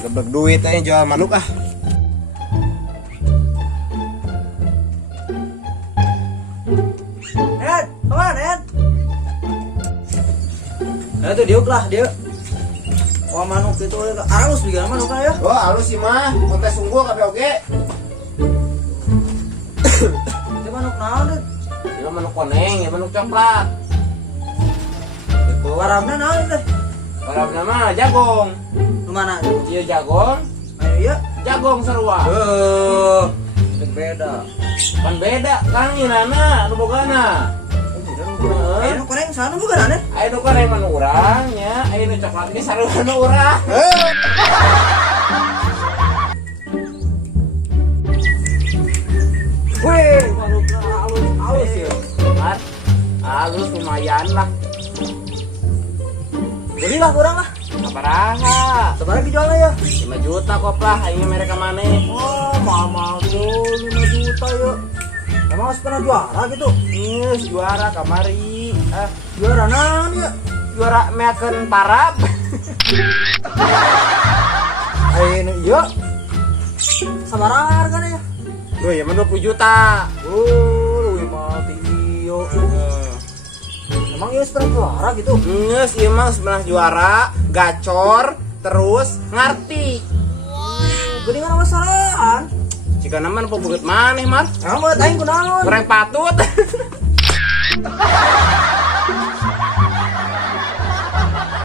Geblek duit aja jual manuk ah. Ed, kemana Ed? Nah itu diuk lah dia. Wah manuk itu halus juga manuk ya. Oh halus sih mah, kontes sungguh kabeh oge. Itu manuk naon deh. Itu manuk koneng, ya manuk coklat. Itu Warabna naon teh? warna mah jagong. Di mana? Iya jagong, Ayo iya. jagong sarua. Itu beda. Kan beda Kang Irana anu bogana. Ayo koreng sana bukan aneh. Aya nu koneng mah urang nya, aya nu coklat ge sarua nu urang. Wih, manukna halus ya. Kan? Halus lumayan lah. Belilah kurang lah. Aparaha? Sebenarnya dijualnya ya. 5 juta kok lah, aing mereka maneh. Oh, mahal tuh 5 juta ya. Emang harus pernah juara gitu? Geus juara kamari. Juara naon ya? Juara meakeun parab. Ayo ini iya. Sama harganya ya. Duh, ya mah 20 juta. Lebih mahal tinggi yo. Emang iya pernah juara gitu? Geus ieu mah pernah juara, gacor, terus ngarti. Gede kan masalah. Jika nama nu peubeut maneh, Mar. Emang buat aing kunaon? Goreng patut.